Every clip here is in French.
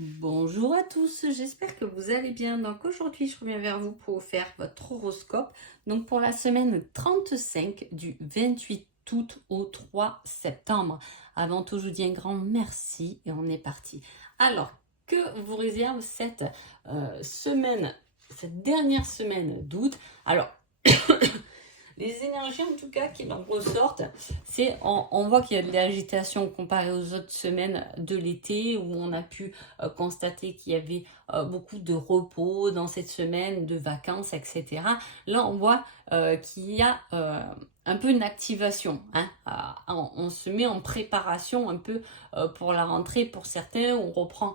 Bonjour à tous, j'espère que vous allez bien. Donc aujourd'hui, je reviens vers vous pour vous faire votre horoscope. Donc pour la semaine 35 du 28 août au 3 septembre. Avant tout, je vous dis un grand merci et on est parti. Alors, que vous réserve cette semaine, cette dernière semaine d'août? Alors, les énergies en tout cas qui en ressortent, c'est on voit qu'il y a de l'agitation comparée aux autres semaines de l'été où on a pu constater qu'il y avait beaucoup de repos dans cette semaine, de vacances, etc. Là, on voit qu'il y a un peu une activation. Hein. On se met en préparation un peu pour la rentrée pour certains. On reprend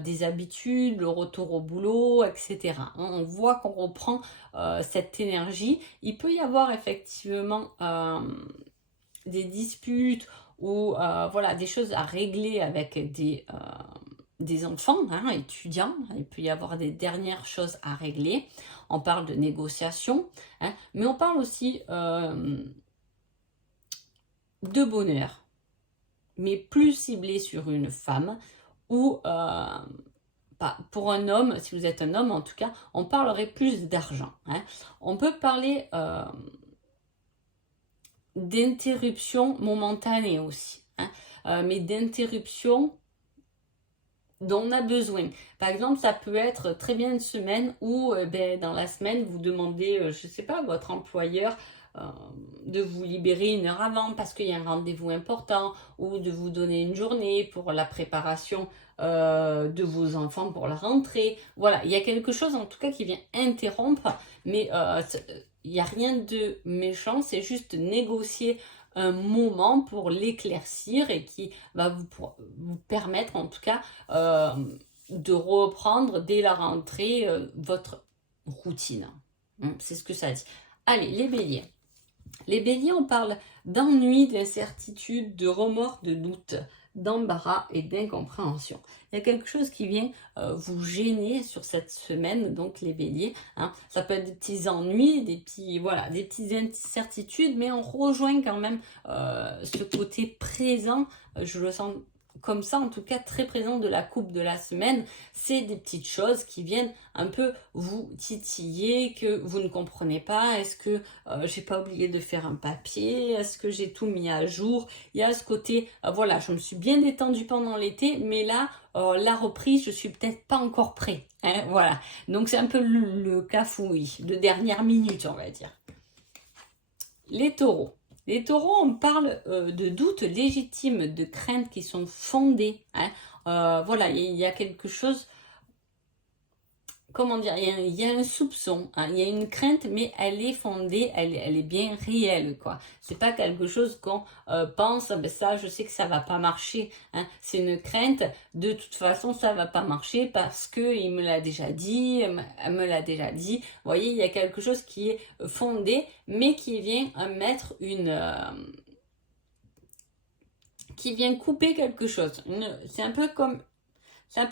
des habitudes, le retour au boulot, etc. Hein. On voit qu'on reprend cette énergie. Il peut y avoir effectivement des disputes ou voilà, des choses à régler avec des enfants, hein, étudiants. Il peut y avoir des dernières choses à régler. On parle de négociation, hein, mais on parle aussi de bonheur, mais plus ciblé sur une femme ou pour un homme, si vous êtes un homme en tout cas, on parlerait plus d'argent. Hein. On peut parler d'interruption momentanée aussi, hein, mais d'interruption dont on a besoin. Par exemple, ça peut être très bien une semaine où dans la semaine, vous demandez, je ne sais pas, à votre employeur de vous libérer une heure avant parce qu'il y a un rendez-vous important ou de vous donner une journée pour la préparation de vos enfants pour la rentrée. Voilà, il y a quelque chose en tout cas qui vient interrompre, mais il n'y a rien de méchant, c'est juste négocier un moment pour l'éclaircir et qui va vous permettre en tout cas de reprendre dès la rentrée votre routine. C'est ce que ça dit. Allez, les béliers. Les béliers, on parle d'ennui, d'incertitude, de remords, de doute, d'embarras et d'incompréhension. Il y a quelque chose qui vient vous gêner sur cette semaine, donc les béliers. Hein. Ça peut être des petits ennuis, des petites incertitudes, mais on rejoint quand même ce côté présent. Je le sens comme ça, en tout cas très présent de la coupe de la semaine. C'est des petites choses qui viennent un peu vous titiller, que vous ne comprenez pas. Est-ce que j'ai pas oublié de faire un papier? Est-ce que j'ai tout mis à jour? Il y a ce côté, voilà, je me suis bien détendue pendant l'été, mais là, la reprise, je suis peut-être pas encore prêt. Hein, voilà. Donc c'est un peu le cafouille de dernière minute, on va dire. Les taureaux. Les taureaux, on parle de doutes légitimes, de craintes qui sont fondées. Hein. Voilà, il y a quelque chose, comment dire, il y a un soupçon, hein, il y a une crainte, mais elle est fondée, elle est bien réelle, quoi. C'est pas quelque chose qu'on pense, ben ça, je sais que ça va pas marcher. Hein. C'est une crainte, de toute façon, ça va pas marcher parce que il me l'a déjà dit, elle me l'a déjà dit. Vous voyez, il y a quelque chose qui est fondé, mais qui vient mettre qui vient couper quelque chose. C'est un peu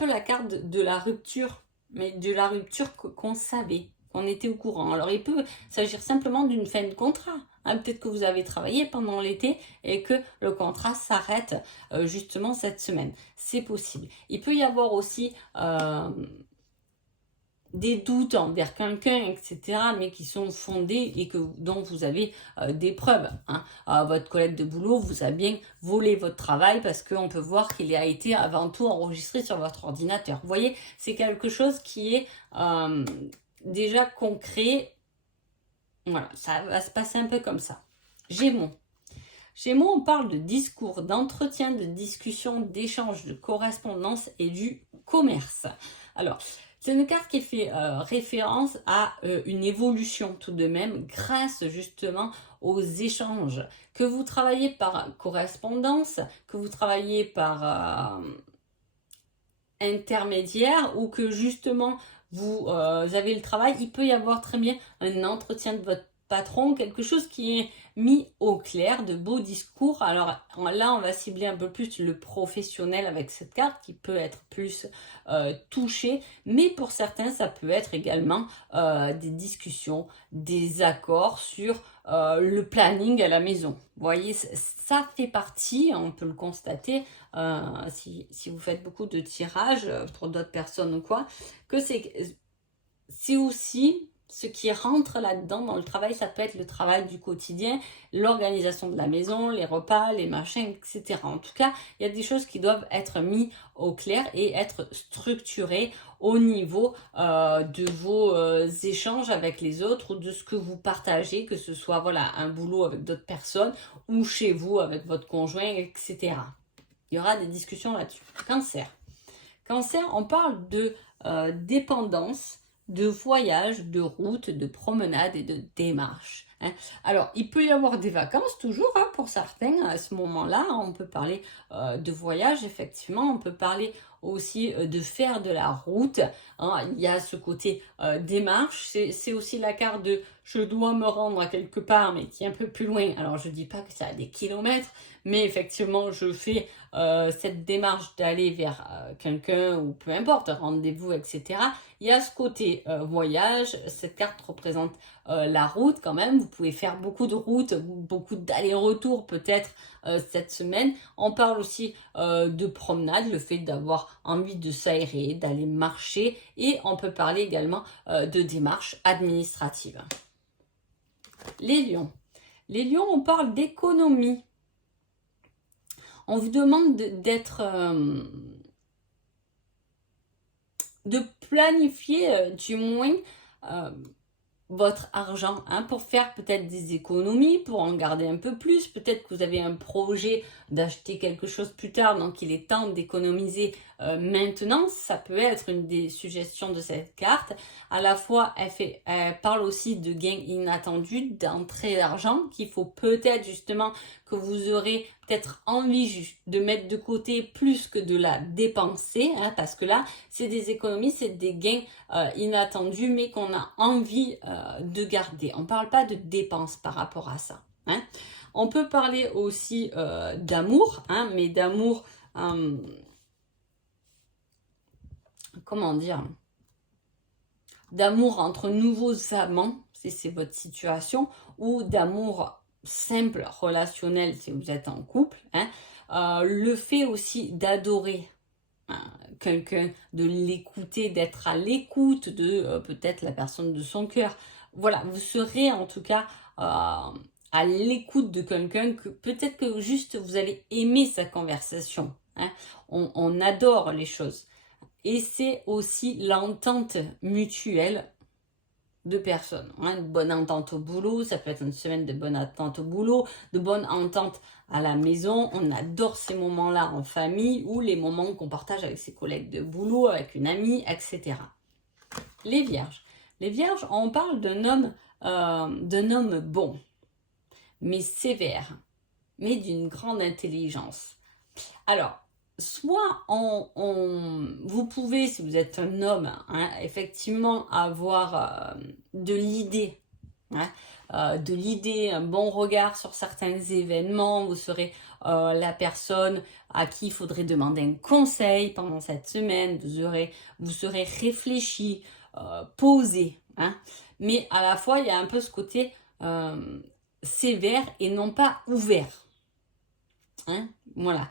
la carte de la rupture, mais de la rupture qu'on savait, qu'on était au courant. Alors il peut s'agir simplement d'une fin de contrat. Hein, peut-être que vous avez travaillé pendant l'été et que le contrat s'arrête justement cette semaine. C'est possible. Il peut y avoir aussi des doutes envers quelqu'un, etc., mais qui sont fondés et dont vous avez des preuves. Hein. Votre collègue de boulot vous a bien volé votre travail parce qu'on peut voir qu'il a été avant tout enregistré sur votre ordinateur. Vous voyez, c'est quelque chose qui est déjà concret. Voilà, ça va se passer un peu comme ça. Gémeaux. Gémeaux, on parle de discours, d'entretien, de discussion, d'échange, de correspondance et du commerce. Alors, c'est une carte qui fait référence à une évolution tout de même grâce justement aux échanges. Que vous travaillez par correspondance, que vous travaillez par intermédiaire ou que justement vous avez le travail, il peut y avoir très bien un entretien de votre patron, quelque chose qui est mis au clair, de beaux discours. Alors là, on va cibler un peu plus le professionnel avec cette carte qui peut être plus touché, mais pour certains, ça peut être également des discussions, des accords sur le planning à la maison. Vous voyez, ça fait partie, on peut le constater, si vous faites beaucoup de tirages pour d'autres personnes ou quoi, que c'est aussi ce qui rentre là-dedans dans le travail. Ça peut être le travail du quotidien, l'organisation de la maison, les repas, les machins, etc. En tout cas, il y a des choses qui doivent être mises au clair et être structurées au niveau de vos échanges avec les autres ou de ce que vous partagez, que ce soit voilà, un boulot avec d'autres personnes ou chez vous avec votre conjoint, etc. Il y aura des discussions là-dessus. Cancer. Cancer, on parle de dépendance, de voyage, de route, de promenade et de démarche. Hein. Alors, il peut y avoir des vacances toujours pour certains à ce moment-là. On peut parler de voyage, effectivement. On peut parler aussi de faire de la route. Hein. Il y a ce côté démarche. C'est aussi la carte de je dois me rendre à quelque part, mais qui est un peu plus loin. Alors, je ne dis pas que ça a des kilomètres, mais effectivement, je fais cette démarche d'aller vers quelqu'un ou peu importe, rendez-vous, etc. Il y a ce côté voyage. Cette carte représente la route quand même. Vous pouvez faire beaucoup de routes, beaucoup d'allers-retours peut-être cette semaine. On parle aussi de promenade, le fait d'avoir envie de s'aérer, d'aller marcher. Et on peut parler également de démarches administratives. Les lions. Les lions, on parle d'économie. On vous demande de planifier du moins votre argent pour faire peut-être des économies, pour en garder un peu plus. Peut-être que vous avez un projet d'acheter quelque chose plus tard, donc il est temps d'économiser maintenant. Ça peut être une des suggestions de cette carte. À la fois, elle parle aussi de gains inattendus, d'entrée d'argent qu'il faut peut-être justement que vous aurez peut-être envie de mettre de côté plus que de la dépenser, parce que là, c'est des économies, c'est des gains inattendus, mais qu'on a envie de garder. On ne parle pas de dépenses par rapport à ça. Hein. On peut parler aussi d'amour, mais d'amour, comment dire, d'amour entre nouveaux amants, si c'est votre situation, ou d'amour simple, relationnel, si vous êtes en couple. Le fait aussi d'adorer quelqu'un, de l'écouter, d'être à l'écoute de peut-être la personne de son cœur. Voilà, vous serez en tout cas à l'écoute de quelqu'un que peut-être que juste vous allez aimer sa conversation. On adore les choses. Et c'est aussi l'entente mutuelle de personnes. Une bonne entente au boulot, ça peut être une semaine de bonne entente au boulot, de bonne entente à la maison. On adore ces moments-là en famille ou les moments qu'on partage avec ses collègues de boulot, avec une amie, etc. Les vierges. Les vierges, on parle d'un homme bon, mais sévère, mais d'une grande intelligence. Alors, soit vous pouvez, si vous êtes un homme, effectivement avoir de l'idée, un bon regard sur certains événements. Vous serez la personne à qui il faudrait demander un conseil pendant cette semaine. Vous serez réfléchi, posé. Mais à la fois, il y a un peu ce côté sévère et non pas ouvert. Voilà.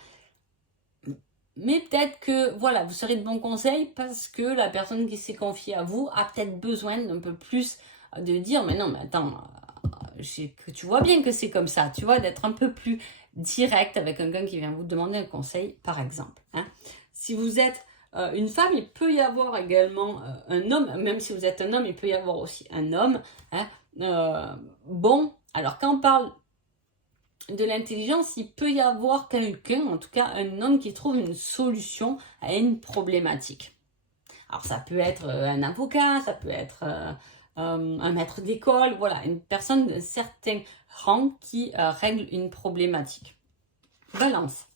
Mais peut-être que voilà, vous serez de bons conseils parce que la personne qui s'est confiée à vous a peut-être besoin d'un peu plus de dire mais non, mais attends, tu vois bien que c'est comme ça, tu vois, d'être un peu plus direct avec quelqu'un qui vient vous demander un conseil, par exemple. Si vous êtes une femme, il peut y avoir également un homme, même si vous êtes un homme, il peut y avoir aussi un homme. Bon, alors quand on parle de l'intelligence, il peut y avoir quelqu'un, en tout cas un homme qui trouve une solution à une problématique. Alors ça peut être un avocat, ça peut être un maître d'école, voilà, une personne d'un certain rang qui règle une problématique. Balance.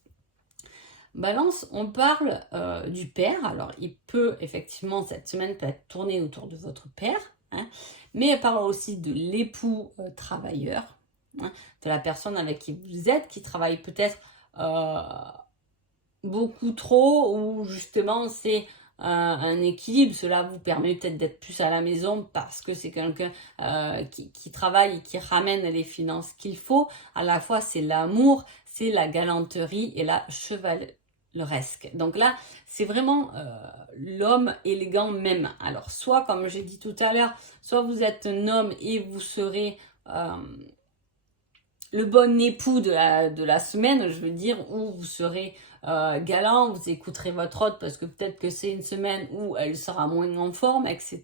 Balance, on parle du père. Alors il peut effectivement, cette semaine peut être tournée autour de votre père, mais elle parle aussi de l'époux travailleur. hein, de la personne avec qui vous êtes, qui travaille peut-être beaucoup trop, ou justement c'est un équilibre. Cela vous permet peut-être d'être plus à la maison parce que c'est quelqu'un qui travaille et qui ramène les finances qu'il faut. À la fois c'est l'amour, c'est la galanterie et la chevaleresque. Donc là, c'est vraiment l'homme élégant même. Alors soit, comme j'ai dit tout à l'heure, soit vous êtes un homme et vous serez le bon époux de la semaine, je veux dire, où vous serez galant, vous écouterez votre hôte parce que peut-être que c'est une semaine où elle sera moins en forme, etc.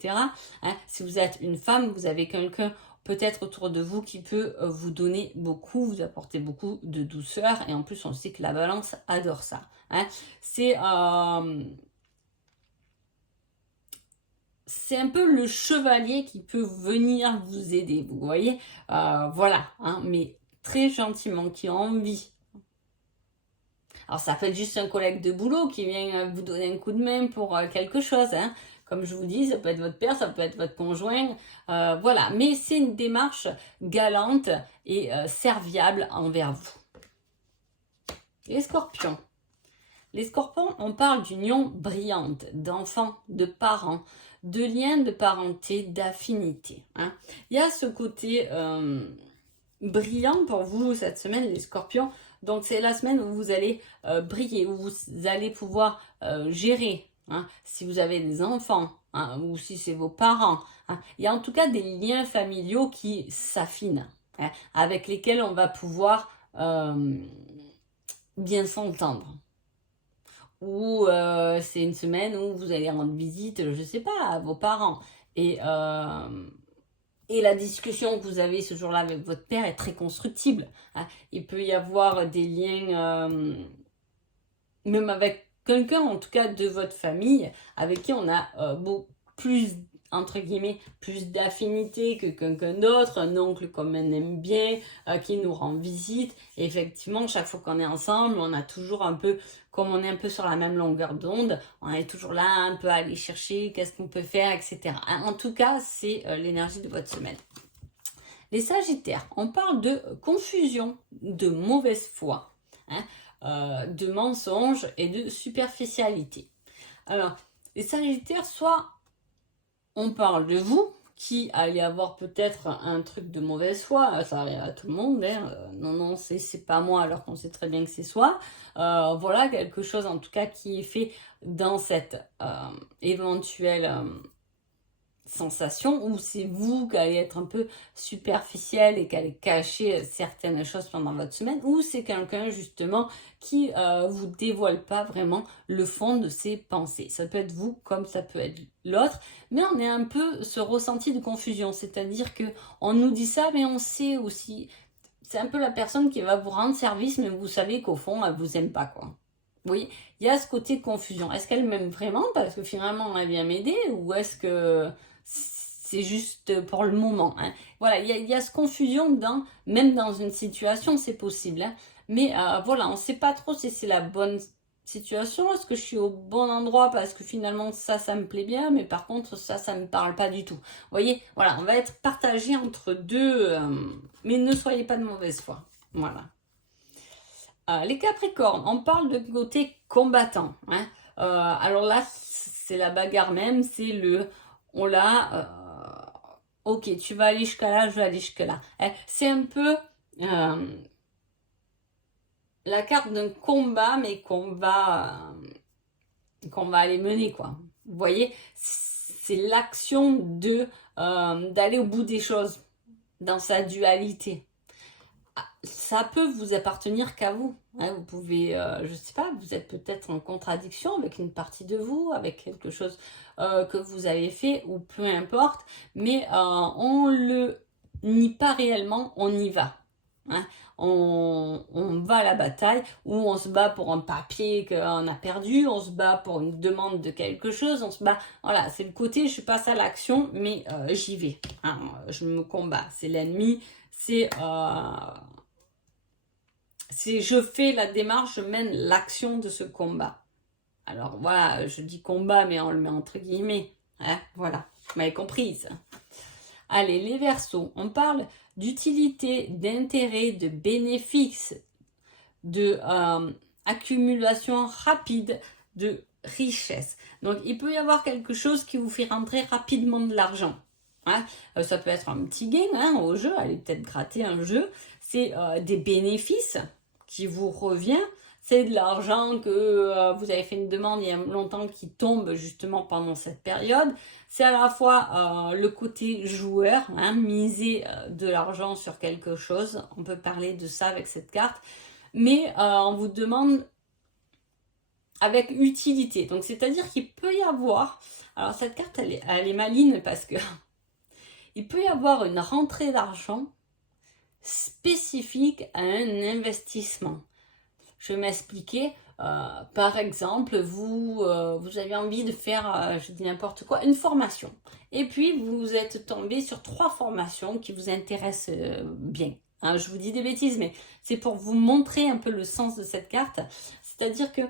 Hein, si vous êtes une femme, vous avez quelqu'un peut-être autour de vous qui peut vous donner beaucoup, vous apporter beaucoup de douceur, et en plus on sait que la balance adore ça. Hein. C'est un peu le chevalier qui peut venir vous aider, vous voyez, voilà, hein, mais très gentiment, qui a envie. Alors ça peut être juste un collègue de boulot qui vient vous donner un coup de main pour quelque chose, hein. Comme je vous dis, ça peut être votre père, ça peut être votre conjoint, voilà. Mais c'est une démarche galante et serviable envers vous. Les scorpions. Les scorpions, on parle d'union brillante, d'enfants, de parents, de liens de parenté, d'affinité. Hein. Il y a ce côté brillant pour vous cette semaine, les scorpions. Donc c'est la semaine où vous allez briller, où vous allez pouvoir gérer. Hein, si vous avez des enfants, hein, ou si c'est vos parents. Hein. Il y a en tout cas des liens familiaux qui s'affinent, hein, avec lesquels on va pouvoir bien s'entendre. Ou c'est une semaine où vous allez rendre visite, je sais pas, à vos parents. Et la discussion que vous avez ce jour-là avec votre père est très constructible. Hein. Il peut y avoir des liens, même avec quelqu'un, en tout cas de votre famille, avec qui on a plus, entre guillemets, plus d'affinité que quelqu'un d'autre, un oncle comme on aime bien, qui nous rend visite. Et effectivement, chaque fois qu'on est ensemble, on a toujours un peu, comme on est un peu sur la même longueur d'onde, on est toujours là un peu à aller chercher, qu'est-ce qu'on peut faire, etc. En tout cas, c'est l'énergie de votre semaine. Les Sagittaires, on parle de confusion, de mauvaise foi, hein, de mensonges et de superficialité. Alors, les Sagittaires, soit on parle de vous, qui allez avoir peut-être un truc de mauvaise foi, ça arrive à tout le monde, hein. Non, c'est pas moi, alors qu'on sait très bien que c'est soi. Voilà, quelque chose en tout cas qui est fait dans cette éventuelle sensation, où c'est vous qui allez être un peu superficiel et qui allez cacher certaines choses pendant votre semaine, ou c'est quelqu'un justement qui vous dévoile pas vraiment le fond de ses pensées. Ça peut être vous comme ça peut être l'autre, mais on est un peu ce ressenti de confusion, c'est-à-dire que on nous dit ça, mais on sait aussi, c'est un peu la personne qui va vous rendre service, mais vous savez qu'au fond elle vous aime pas, quoi. Oui, il y a ce côté de confusion. Est-ce qu'elle m'aime vraiment parce que finalement elle vient m'aider, ou est-ce que c'est juste pour le moment, hein. Voilà, il y a cette confusion même dans une situation, c'est possible, hein. Mais voilà, on ne sait pas trop si c'est la bonne situation. Est-ce que je suis au bon endroit parce que finalement ça me plaît bien, mais par contre ça me parle pas du tout. Vous voyez, voilà, on va être partagé entre deux, mais ne soyez pas de mauvaise foi. Voilà. Les Capricornes, on parle de côté combattant, hein. Alors là, c'est la bagarre même, c'est on l'a, ok, tu vas aller jusqu'à là, je vais aller jusqu'à là. C'est un peu la carte d'un combat, mais qu'on va aller mener, quoi. Vous voyez, c'est l'action d'aller au bout des choses, dans sa dualité. Ça peut vous appartenir qu'à vous. Hein, vous pouvez, je sais pas, vous êtes peut-être en contradiction avec une partie de vous, avec quelque chose que vous avez fait, ou peu importe, mais on le nie pas réellement, on y va. Hein. On va à la bataille, ou on se bat pour un papier qu'on a perdu, on se bat pour une demande de quelque chose, on se bat, voilà, c'est le côté je passe à l'action, mais j'y vais. Hein, je me combats, c'est l'ennemi, c'est je fais la démarche, je mène l'action de ce combat. Alors voilà, je dis combat, mais on le met entre guillemets. Hein, voilà, vous m'avez comprise. Allez, les Verseaux, on parle d'utilité, d'intérêt, de bénéfices, de accumulation rapide de richesse. Donc, il peut y avoir quelque chose qui vous fait rentrer rapidement de l'argent. Hein. Ça peut être un petit gain hein, au jeu, allez peut-être gratter un jeu. C'est des bénéfices qui vous revient. C'est de l'argent que vous avez fait une demande il y a longtemps qui tombe justement pendant cette période. C'est à la fois le côté joueur, hein, miser de l'argent sur quelque chose. On peut parler de ça avec cette carte. Mais on vous demande avec utilité. Donc, c'est-à-dire qu'il peut y avoir... Alors, cette carte, elle est maligne parce que il peut y avoir une rentrée d'argent spécifique à un investissement. Je vais m'expliquer. Par exemple, vous avez envie de faire, je dis n'importe quoi, une formation. Et puis, vous êtes tombé sur 3 formations qui vous intéressent bien. Hein, je vous dis des bêtises, mais c'est pour vous montrer un peu le sens de cette carte. C'est-à-dire que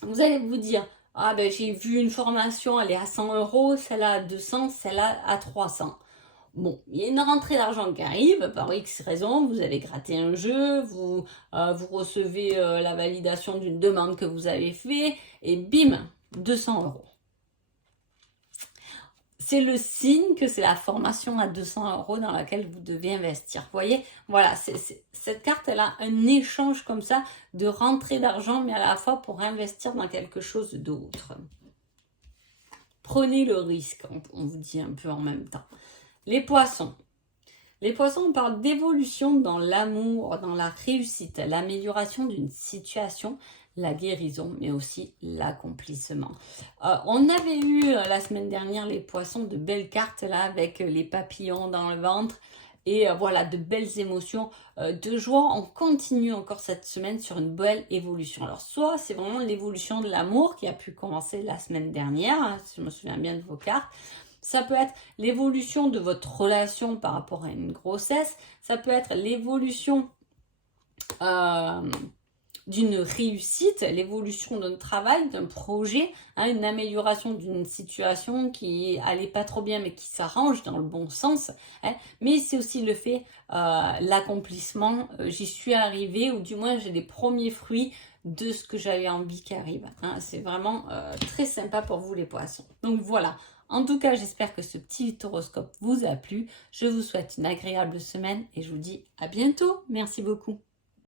vous allez vous dire, ah ben j'ai vu une formation, elle est à 100 €, celle-là à 200, celle-là à 300. Bon, il y a une rentrée d'argent qui arrive, par X raison, vous allez gratter un jeu, vous recevez la validation d'une demande que vous avez fait, et bim, 200 €. C'est le signe que c'est la formation à 200 € dans laquelle vous devez investir. Vous voyez, voilà, cette carte, elle a un échange comme ça de rentrée d'argent, mais à la fois pour investir dans quelque chose d'autre. Prenez le risque, on vous dit un peu en même temps. Les poissons. Les poissons, on parle d'évolution dans l'amour, dans la réussite, l'amélioration d'une situation, la guérison, mais aussi l'accomplissement. On avait eu la semaine dernière les poissons, de belles cartes là, avec les papillons dans le ventre. Et voilà, de belles émotions, de joie. On continue encore cette semaine sur une belle évolution. Alors, soit c'est vraiment l'évolution de l'amour qui a pu commencer la semaine dernière, hein, si je me souviens bien de vos cartes. Ça peut être l'évolution de votre relation par rapport à une grossesse. Ça peut être l'évolution d'une réussite, l'évolution d'un travail, d'un projet, hein, une amélioration d'une situation qui allait pas trop bien mais qui s'arrange dans le bon sens. Hein. Mais c'est aussi le fait, l'accomplissement, j'y suis arrivée ou du moins j'ai les premiers fruits de ce que j'avais envie qui arrive. Hein. C'est vraiment très sympa pour vous les poissons. Donc voilà. En tout cas, j'espère que ce petit horoscope vous a plu. Je vous souhaite une agréable semaine et je vous dis à bientôt. Merci beaucoup.